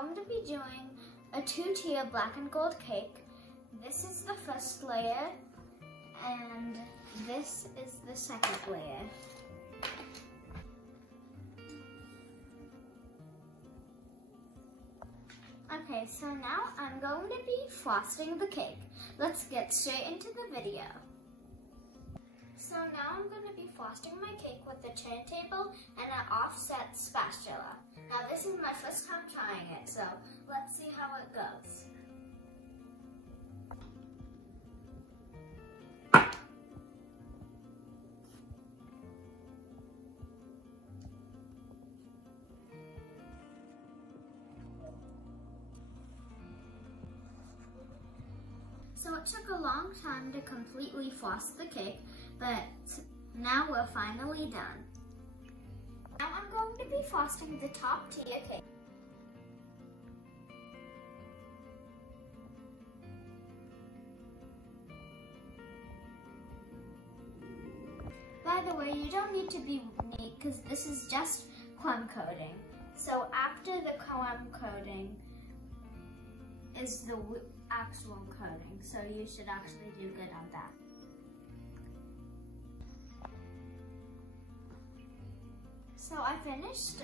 going to be doing a 2-tier black and gold cake. This is the first layer, and this is the second layer. Okay, so now I'm going to be frosting the cake. Let's get straight into the video. So now I'm going to be frosting my cake with a turntable and an offset spatula. Now this is my first time trying it, so let's see how it goes. So it took a long time to completely frost the cake, but now we're finally done. Now I'm going to be frosting the top tier cake. By the way, you don't need to be neat because this is just crumb coating. So after the crumb coating is the actual coating, so you should actually do good on that. So I finished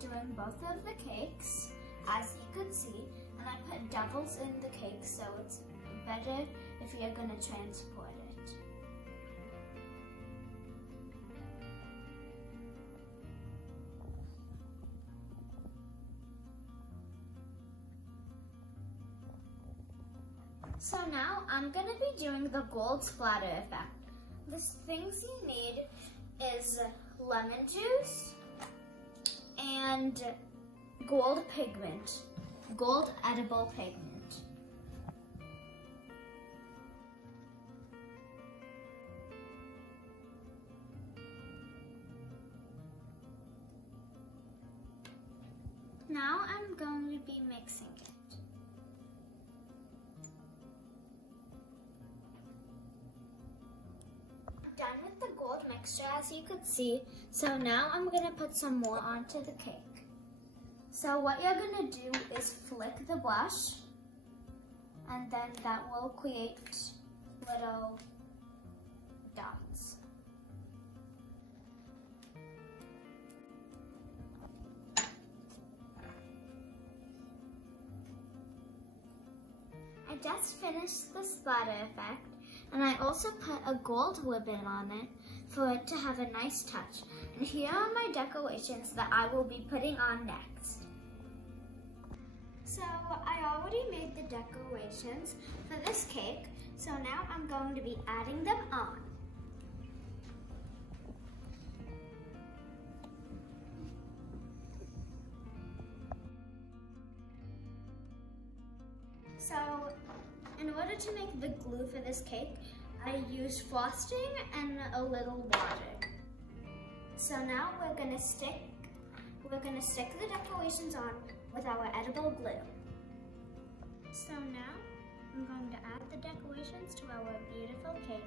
doing both of the cakes, as you could see, and I put doubles in the cake, so it's better if you're going to transport it. So now I'm going to be doing the gold splatter effect. The things you need is lemon juice and gold pigment, gold edible pigment. Now I'm going to be mixing it. Done with the gold mixture, as you could see. So now I'm going to put some more onto the cake. So what you're going to do is flick the brush, and then that will create little dots. I just finished the splatter effect. And I also put a gold ribbon on it for it to have a nice touch. And here are my decorations that I will be putting on next. So I already made the decorations for this cake, so now I'm going to be adding them on. So in order to make the glue for this cake, I used frosting and a little water. So now we're gonna stick the decorations on with our edible glue. So now I'm going to add the decorations to our beautiful cake.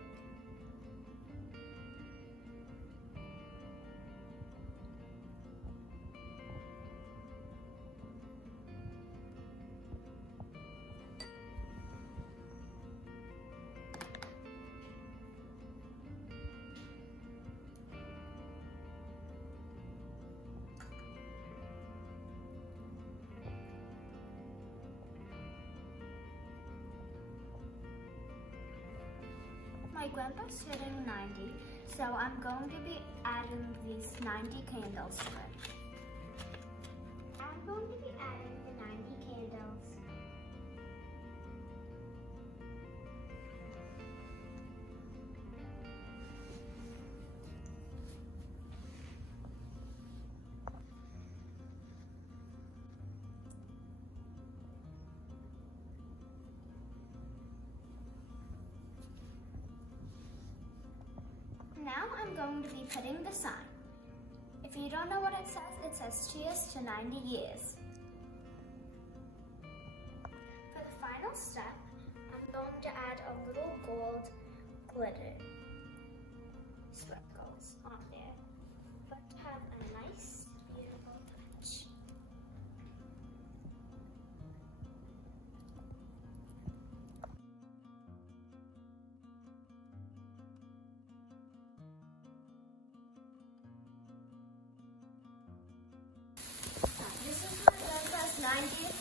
My grandpa's hitting 90, so I'm going to be adding these 90 candles to it. I'm going to be adding the 90 candles. Now I'm going to be putting the sign. If you don't know what it says cheers to 90 years. For the final step, I'm going to add a little gold glitter sprinkles on there, but to have a nice, beautiful touch.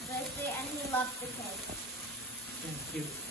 birthday and he loved the cake. Thank you.